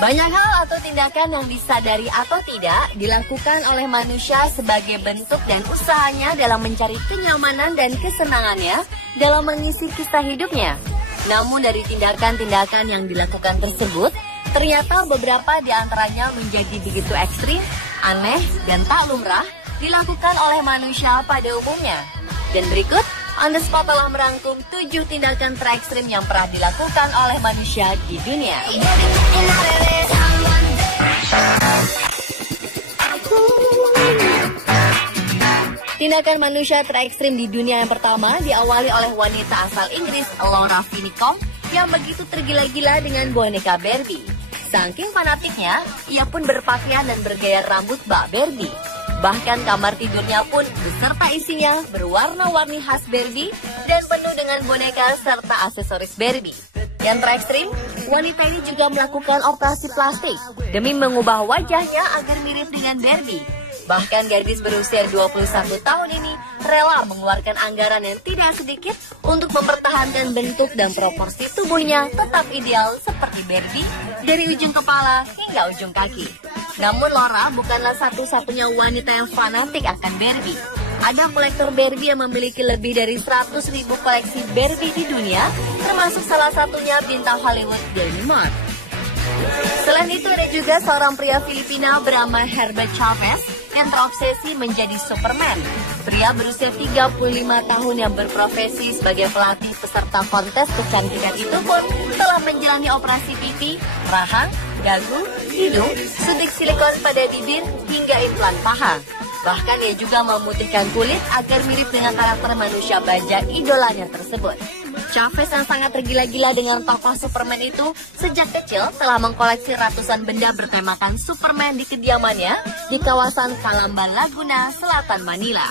Banyak hal atau tindakan yang disadari atau tidak dilakukan oleh manusia sebagai bentuk dan usahanya dalam mencari kenyamanan dan kesenangannya dalam mengisi kisah hidupnya. Namun dari tindakan-tindakan yang dilakukan tersebut, ternyata beberapa di antaranya menjadi begitu ekstrim, aneh, dan tak lumrah dilakukan oleh manusia pada umumnya. Dan berikut, On The Spot telah merangkum 7 tindakan terekstrim yang pernah dilakukan oleh manusia di dunia. Tindakan manusia terekstrim di dunia yang pertama diawali oleh wanita asal Inggris, Laura Finicombe, yang begitu tergila-gila dengan boneka Barbie. Saking fanatiknya, ia pun berpakaian dan bergaya rambut bak Barbie. Bahkan kamar tidurnya pun beserta isinya berwarna-warni khas Barbie dan penuh dengan boneka serta aksesoris Barbie. Yang terekstrim, wanita ini juga melakukan operasi plastik demi mengubah wajahnya agar mirip dengan Barbie. Bahkan gadis berusia 21 tahun ini rela mengeluarkan anggaran yang tidak sedikit untuk mempertahankan bentuk dan proporsi tubuhnya tetap ideal seperti Barbie dari ujung kepala hingga ujung kaki. Namun Laura bukanlah satu-satunya wanita yang fanatik akan Barbie. Ada kolektor Barbie yang memiliki lebih dari 100.000 koleksi Barbie di dunia, termasuk salah satunya bintang Hollywood Demi Moore. Selain itu ada juga seorang pria Filipina bernama Herbert Chavez yang terobsesi menjadi Superman. Pria berusia 35 tahun yang berprofesi sebagai pelatih peserta kontes kecantikan itu pun telah menjalani operasi pipi, rahang, dagu, hidung, suntik silikon pada bibir hingga implan paha. Bahkan ia juga memutihkan kulit agar mirip dengan karakter manusia baja idolanya tersebut. Chavez yang sangat tergila-gila dengan tokoh Superman itu sejak kecil telah mengkoleksi ratusan benda bertemakan Superman di kediamannya di kawasan Calamba Laguna, selatan Manila.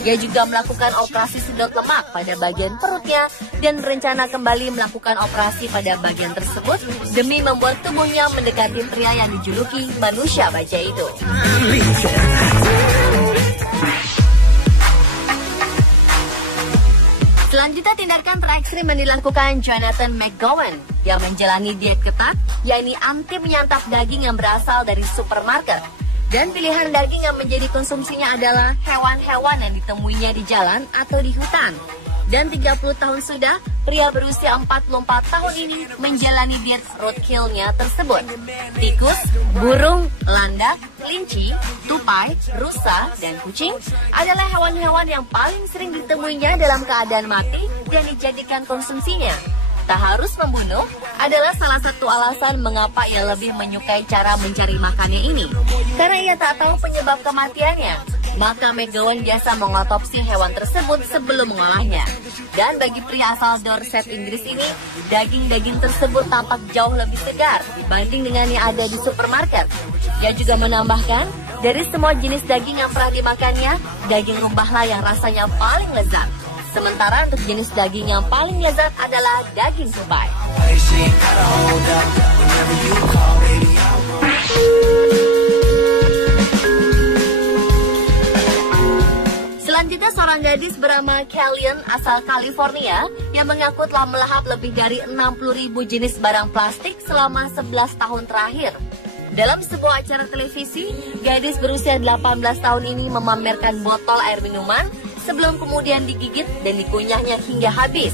Ia juga melakukan operasi sedot lemak pada bagian perutnya dan berencana kembali melakukan operasi pada bagian tersebut demi membuat tubuhnya mendekati pria yang dijuluki manusia baja itu. Selanjutnya tindakan terekstrim yang dilakukan Jonathan McGowan yang menjalani diet ketat, yakni anti menyantap daging yang berasal dari supermarket. Dan pilihan daging yang menjadi konsumsinya adalah hewan-hewan yang ditemuinya di jalan atau di hutan. Dan 30 tahun sudah, pria berusia 44 tahun ini menjalani diet roadkill-nya tersebut. Tikus, burung, landak, kelinci, tupai, rusa, dan kucing adalah hewan-hewan yang paling sering ditemuinya dalam keadaan mati dan dijadikan konsumsinya. Tak harus membunuh adalah salah satu alasan mengapa ia lebih menyukai cara mencari makannya ini. Karena ia tak tahu penyebab kematiannya, maka McGowan biasa mengotopsi hewan tersebut sebelum mengolahnya. Dan bagi pria asal Dorset, Inggris ini, daging-daging tersebut tampak jauh lebih segar dibanding dengan yang ada di supermarket. Dia juga menambahkan, dari semua jenis daging yang pernah dimakannya, daging rumbahlah yang rasanya paling lezat. Sementara untuk jenis daging yang paling lezat adalah daging tupai. Selanjutnya seorang gadis bernama Kellyanne asal California yang mengaku telah melahap lebih dari 60.000 jenis barang plastik selama 11 tahun terakhir. Dalam sebuah acara televisi, gadis berusia 18 tahun ini memamerkan botol air minuman sebelum kemudian digigit dan dikunyahnya hingga habis.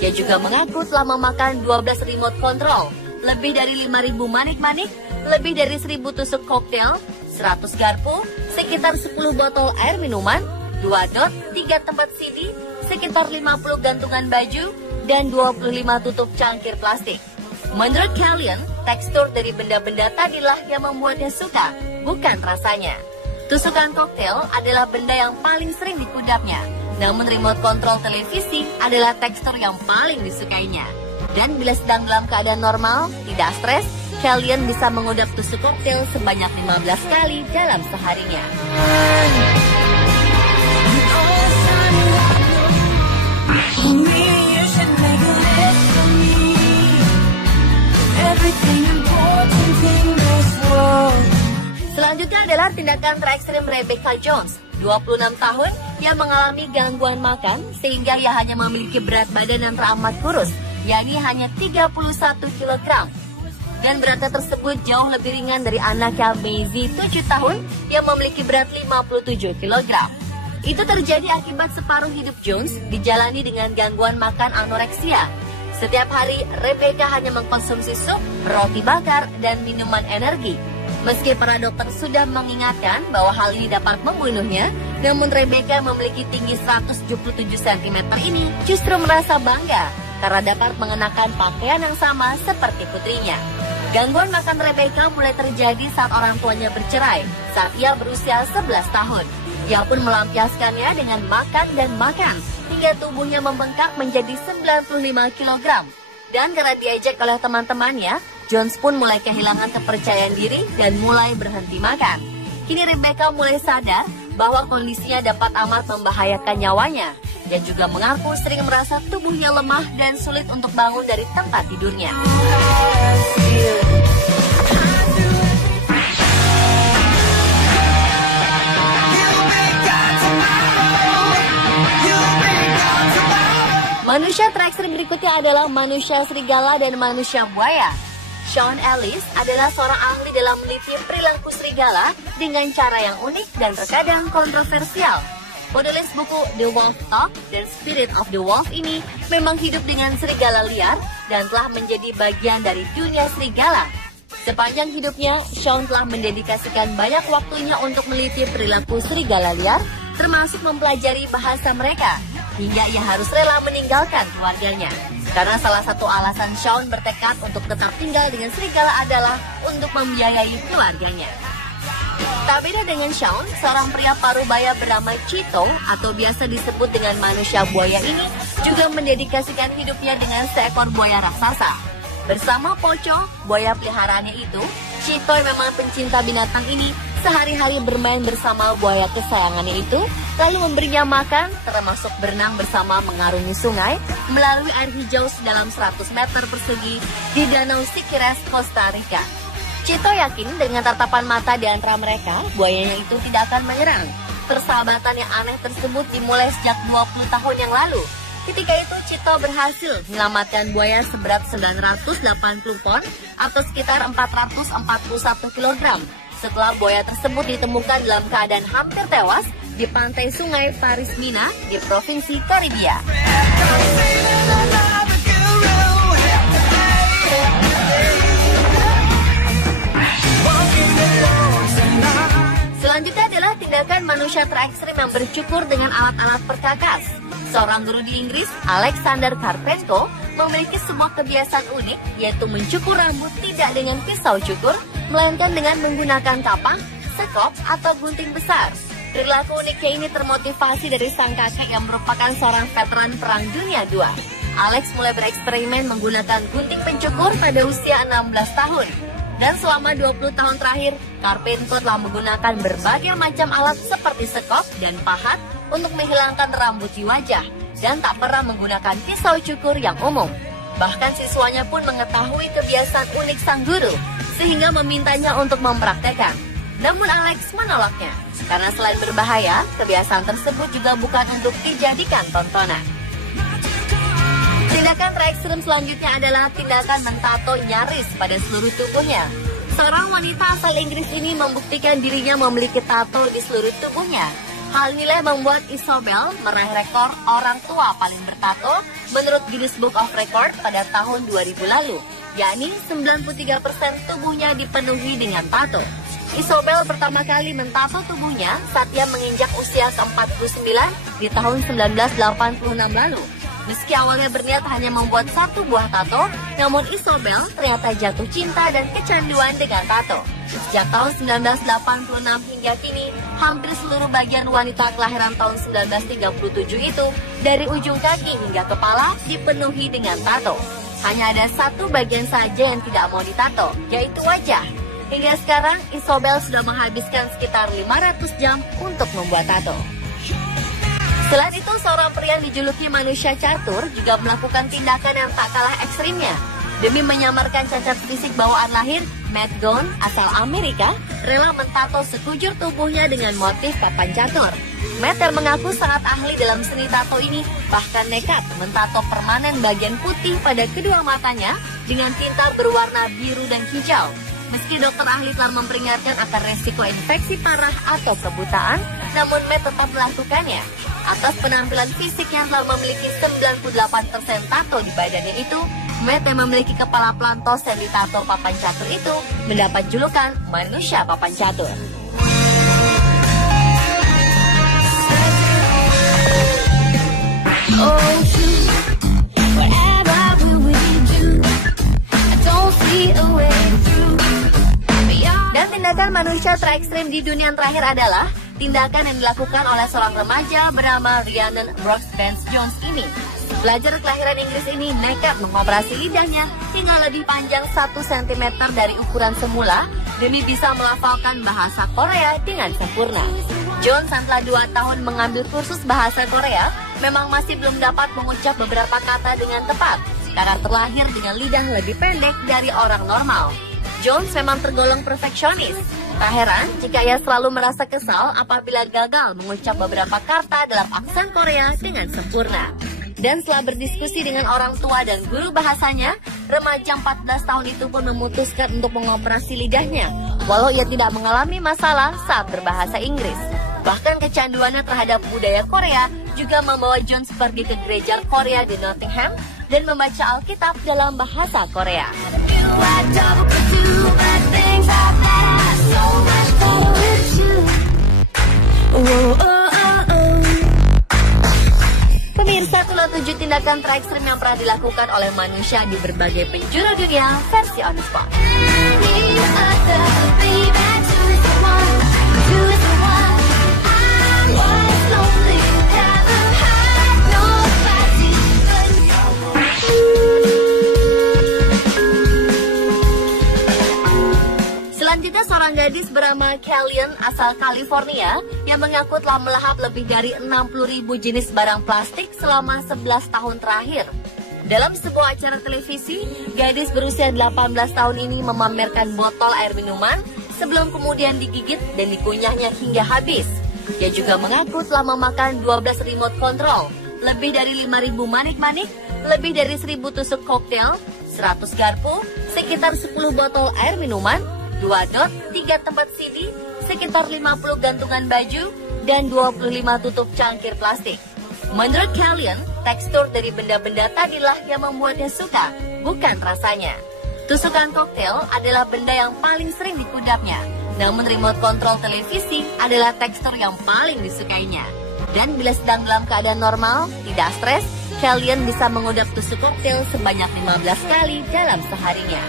Dia juga mengaku telah memakan 12 remote control, lebih dari 5.000 manik-manik, lebih dari 1.000 tusuk koktail, 100 garpu, sekitar 10 botol air minuman, 2 dot, 3 tempat CD, sekitar 50 gantungan baju, dan 25 tutup cangkir plastik. Menurut Kellyanne, tekstur dari benda-benda tadilah yang membuatnya suka, bukan rasanya. Tusukan koktail adalah benda yang paling sering dikudapnya, namun remote control televisi adalah tekstur yang paling disukainya. Dan bila sedang dalam keadaan normal, tidak stres, Kellyanne bisa mengudap tusuk koktail sebanyak 15 kali dalam seharinya. Selanjutnya adalah tindakan terekstrim Rebecca Jones, 26 tahun, yang mengalami gangguan makan sehingga ia hanya memiliki berat badan yang teramat kurus, yakni hanya 31 kg. dan beratnya tersebut jauh lebih ringan dari anaknya Maisie 7 tahun yang memiliki berat 57 kg. Itu terjadi akibat separuh hidup Jones dijalani dengan gangguan makan anoreksia. Setiap hari, Rebecca hanya mengkonsumsi sup, roti bakar, dan minuman energi. Meski para dokter sudah mengingatkan bahwa hal ini dapat membunuhnya, namun Rebecca memiliki tinggi 177 cm ini justru merasa bangga karena dapat mengenakan pakaian yang sama seperti putrinya. Gangguan makan Rebecca mulai terjadi saat orang tuanya bercerai saat ia berusia 11 tahun. Ia pun melampiaskannya dengan makan dan makan hingga tubuhnya membengkak menjadi 95 kg. Dan karena diajak oleh teman-temannya, Jones pun mulai kehilangan kepercayaan diri dan mulai berhenti makan. Kini Rebecca mulai sadar bahwa kondisinya dapat amat membahayakan nyawanya. Dia juga mengaku sering merasa tubuhnya lemah dan sulit untuk bangun dari tempat tidurnya. Manusia terekstrim berikutnya adalah manusia serigala dan manusia buaya. Sean Ellis adalah seorang ahli dalam meneliti perilaku serigala dengan cara yang unik dan terkadang kontroversial. Penulis buku The Wolf Talk dan Spirit of the Wolf ini memang hidup dengan serigala liar dan telah menjadi bagian dari dunia serigala. Sepanjang hidupnya, Sean telah mendedikasikan banyak waktunya untuk meneliti perilaku serigala liar, termasuk mempelajari bahasa mereka, hingga ia harus rela meninggalkan keluarganya. Karena salah satu alasan Sean bertekad untuk tetap tinggal dengan serigala adalah untuk membiayai keluarganya. Tak beda dengan Sean, seorang pria parubaya bernama Chito atau biasa disebut dengan manusia buaya ini juga mendedikasikan hidupnya dengan seekor buaya raksasa. Bersama Poco, buaya peliharaannya itu, Chito yang memang pencinta binatang ini sehari-hari bermain bersama buaya kesayangannya itu, lalu memberinya makan, termasuk berenang bersama mengarungi sungai melalui air hijau sedalam 100 meter persegi di Danau Siquirres, Costa Rica. Chito yakin dengan tatapan mata di antara mereka, buayanya itu tidak akan menyerang. Persahabatan yang aneh tersebut dimulai sejak 20 tahun yang lalu. Ketika itu Chito berhasil menyelamatkan buaya seberat 980 pon atau sekitar 441 kg. Setelah buaya tersebut ditemukan dalam keadaan hampir tewas di pantai sungai Parismina di Provinsi Karibia. Selanjutnya adalah tindakan manusia terekstrim yang bercukur dengan alat-alat perkakas. Seorang guru di Inggris, Alexander Karpenko, memiliki sebuah kebiasaan unik, yaitu mencukur rambut tidak dengan pisau cukur, melainkan dengan menggunakan kapak, sekop, atau gunting besar. Perilaku uniknya ini termotivasi dari sang kakek yang merupakan seorang veteran Perang Dunia II. Alex mulai bereksperimen menggunakan gunting pencukur pada usia 16 tahun. Dan selama 20 tahun terakhir, Karpenko telah menggunakan berbagai macam alat seperti sekop dan pahat untuk menghilangkan rambut di wajah, dan tak pernah menggunakan pisau cukur yang umum. Bahkan siswanya pun mengetahui kebiasaan unik sang guru, sehingga memintanya untuk mempraktekkan. Namun Alex menolaknya, karena selain berbahaya, kebiasaan tersebut juga bukan untuk dijadikan tontonan. Tindakan terekstrim selanjutnya adalah tindakan mentato nyaris pada seluruh tubuhnya. Seorang wanita asal Inggris ini membuktikan dirinya memiliki tato di seluruh tubuhnya. Hal inilah yang membuat Isobel meraih rekor orang tua paling bertato menurut Guinness Book of Record pada tahun 2000 lalu, yakni 93% tubuhnya dipenuhi dengan tato. Isobel pertama kali mentato tubuhnya saat ia menginjak usia ke-49 di tahun 1986 lalu. Meski awalnya berniat hanya membuat satu buah tato, namun Isobel ternyata jatuh cinta dan kecanduan dengan tato. Sejak tahun 1986 hingga kini, hampir seluruh bagian wanita kelahiran tahun 1937 itu, dari ujung kaki hingga kepala, dipenuhi dengan tato. Hanya ada satu bagian saja yang tidak mau ditato, yaitu wajah. Hingga sekarang, Isobel sudah menghabiskan sekitar 500 jam untuk membuat tato. Selain itu, seorang pria yang dijuluki manusia catur juga melakukan tindakan yang tak kalah ekstrimnya. Demi menyamarkan cacat fisik bawaan lahir, Matt Gone, asal Amerika, rela mentato sekujur tubuhnya dengan motif papan catur. Matt yang mengaku sangat ahli dalam seni tato ini bahkan nekat mentato permanen bagian putih pada kedua matanya dengan tinta berwarna biru dan hijau. Meski dokter ahli telah memperingatkan akan resiko infeksi parah atau kebutaan, namun Matt tetap melakukannya. Atas penampilan fisik yang telah memiliki 98% tato di badannya itu, Matt yang memiliki kepala pelantos yang ditato papan catur itu mendapat julukan manusia papan catur. Dan tindakan manusia terekstrim di dunia yang terakhir adalah tindakan yang dilakukan oleh seorang remaja bernama Rhiannon Brooks Jones ini. Pelajar kelahiran Inggris ini nekat mengoperasi lidahnya hingga lebih panjang 1 cm dari ukuran semula demi bisa melafalkan bahasa Korea dengan sempurna. Jones yang telah 2 tahun mengambil kursus bahasa Korea memang masih belum dapat mengucap beberapa kata dengan tepat karena terlahir dengan lidah lebih pendek dari orang normal. Jones memang tergolong perfeksionis. Tak heran jika ia selalu merasa kesal apabila gagal mengucap beberapa kata dalam aksen Korea dengan sempurna. Dan setelah berdiskusi dengan orang tua dan guru bahasanya, remaja 14 tahun itu pun memutuskan untuk mengoperasi lidahnya, walau ia tidak mengalami masalah saat berbahasa Inggris. Bahkan kecanduannya terhadap budaya Korea juga membawa Jones pergi ke gereja Korea di Nottingham dan membaca Alkitab dalam bahasa Korea. Pemirsa, itulah 7 tindakan terekstrim yang pernah dilakukan oleh manusia di berbagai penjuru dunia versi On The Spot. Selanjutnya seorang gadis bernama Kellyanne asal California yang mengaku telah melahap lebih dari 60.000 jenis barang plastik selama 11 tahun terakhir. Dalam sebuah acara televisi, gadis berusia 18 tahun ini memamerkan botol air minuman sebelum kemudian digigit dan dikunyahnya hingga habis. Dia juga mengaku telah memakan 12 remote control, lebih dari 5.000 manik-manik, lebih dari 1.000 tusuk koktail, 100 garpu, sekitar 10 botol air minuman, 2 dot, 3 tempat CD, sekitar 50 gantungan baju, dan 25 tutup cangkir plastik. Menurut Kellyanne, tekstur dari benda-benda tadilah yang membuatnya suka, bukan rasanya. Tusukan koktail adalah benda yang paling sering dikudapnya, namun remote control televisi adalah tekstur yang paling disukainya. Dan bila sedang dalam keadaan normal, tidak stres, Kellyanne bisa mengudap tusuk koktail sebanyak 15 kali dalam seharinya.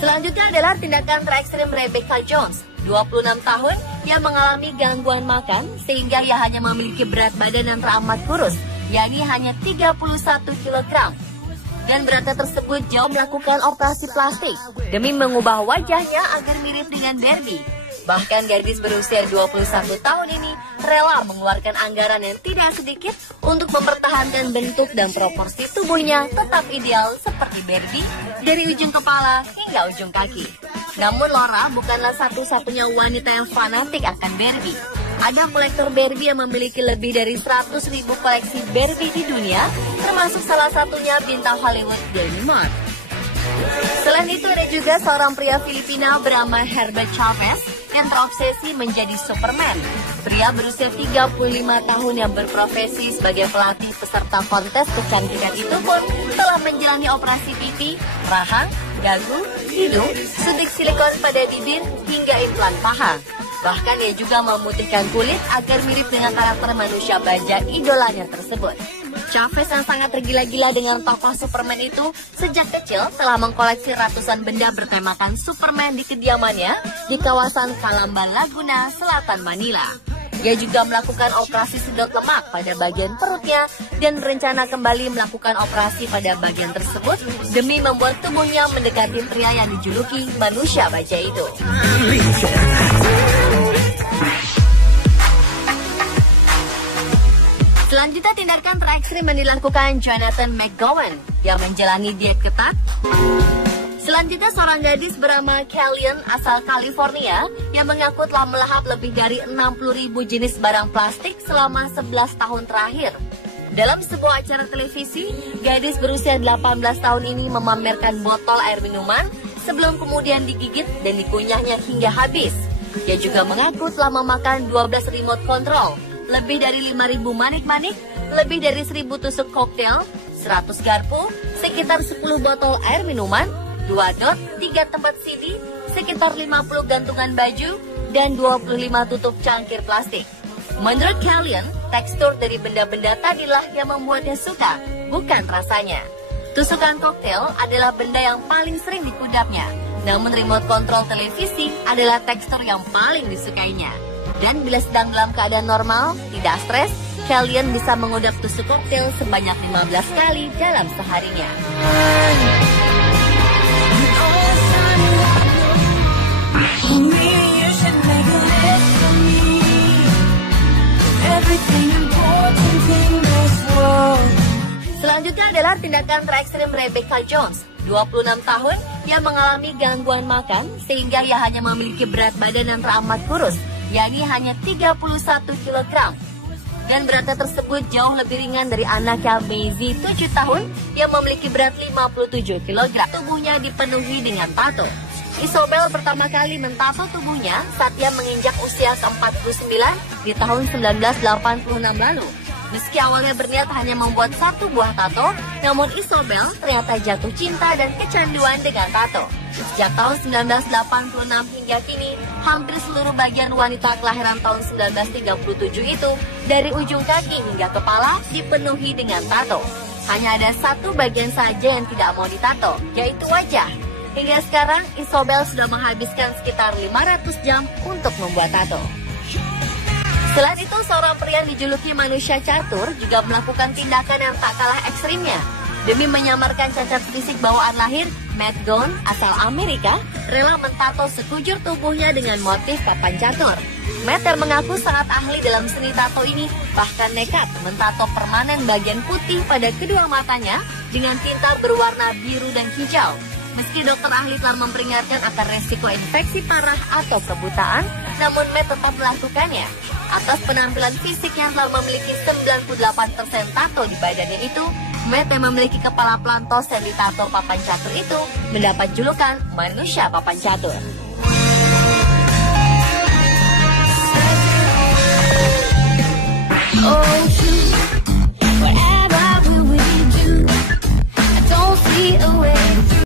Selanjutnya adalah tindakan terekstrim Rebecca Jones, 26 tahun, yang mengalami gangguan makan sehingga ia hanya memiliki berat badan yang teramat kurus, yakni hanya 31 kg. Dan beratnya tersebut jauh melakukan operasi plastik demi mengubah wajahnya agar mirip dengan Barbie. Bahkan gadis berusia 21 tahun ini rela mengeluarkan anggaran yang tidak sedikit untuk mempertahankan bentuk dan proporsi tubuhnya tetap ideal seperti Barbie dari ujung kepala hingga ujung kaki. Namun Laura bukanlah satu-satunya wanita yang fanatik akan Barbie. Ada kolektor Barbie yang memiliki lebih dari 100.000 koleksi Barbie di dunia, termasuk salah satunya bintang Hollywood Demi Moore. Selain itu ada juga seorang pria Filipina bernama Herbert Chavez yang terobsesi menjadi Superman. Pria berusia 35 tahun yang berprofesi sebagai pelatih peserta kontes kecantikan itu pun telah menjalani operasi pipi, rahang, dagu, hidung, suntik silikon pada bibir hingga implan paha. Bahkan ia juga memutihkan kulit agar mirip dengan karakter manusia baja idolanya tersebut. Chavez yang sangat tergila-gila dengan tokoh Superman itu sejak kecil telah mengkoleksi ratusan benda bertemakan Superman di kediamannya di kawasan Calamba Laguna, selatan Manila. Ia juga melakukan operasi sedot lemak pada bagian perutnya dan berencana kembali melakukan operasi pada bagian tersebut demi membuat tubuhnya mendekati pria yang dijuluki manusia baja itu. Selanjutnya tindakan terekstrim yang dilakukan Jonathan McGowan yang menjalani diet ketat Selanjutnya seorang gadis bernama Kellyanne asal California yang mengaku telah melahap lebih dari 60.000 jenis barang plastik selama 11 tahun terakhir. Dalam sebuah acara televisi, gadis berusia 18 tahun ini memamerkan botol air minuman sebelum kemudian digigit dan dikunyahnya hingga habis. Dia juga mengaku telah memakan 12 remote control, lebih dari 5.000 manik-manik, lebih dari 1.000 tusuk koktail, 100 garpu, sekitar 10 botol air minuman, 2 dot, 3 tempat CD, sekitar 50 gantungan baju, dan 25 tutup cangkir plastik. Menurut Kellyanne, tekstur dari benda-benda tadilah yang membuatnya suka, bukan rasanya. Tusukan koktail adalah benda yang paling sering dikudapnya, namun remote control televisi adalah tekstur yang paling disukainya. Dan bila sedang dalam keadaan normal, tidak stres, Kellyanne bisa mengudap tusuk koktail sebanyak 15 kali dalam seharinya. Selanjutnya adalah tindakan terekstrim Rebecca Jones, 26 tahun, yang mengalami gangguan makan sehingga ia hanya memiliki berat badan yang teramat kurus, yakni hanya 31 kg. Dan beratnya tersebut jauh lebih ringan dari anaknya Maisie 7 tahun yang memiliki berat 57 kg. Tubuhnya dipenuhi dengan tato. Isobel pertama kali mentato tubuhnya saat ia menginjak usia ke-49 di tahun 1986 lalu. Meski awalnya berniat hanya membuat satu buah tato, namun Isobel ternyata jatuh cinta dan kecanduan dengan tato. Sejak tahun 1986 hingga kini, hampir seluruh bagian wanita kelahiran tahun 1937 itu, dari ujung kaki hingga kepala, dipenuhi dengan tato. Hanya ada satu bagian saja yang tidak mau ditato, yaitu wajah. Hingga sekarang, Isobel sudah menghabiskan sekitar 500 jam untuk membuat tato. Selain itu, seorang pria yang dijuluki manusia catur juga melakukan tindakan yang tak kalah ekstrimnya. Demi menyamarkan cacat fisik bawaan lahir, Matt Gone asal Amerika rela mentato sekujur tubuhnya dengan motif papan catur. Matt yang mengaku sangat ahli dalam seni tato ini bahkan nekat mentato permanen bagian putih pada kedua matanya dengan tinta berwarna biru dan hijau. Meski dokter ahli telah memperingatkan akan resiko infeksi parah atau kebutaan, namun Matt tetap melakukannya. Atas penampilan fisik yang telah memiliki 98% tato di badannya itu, Matt yang memiliki kepala plantos yang ditato papan catur itu mendapat julukan manusia papan catur. Oh, whatever will we do? I don't see a way.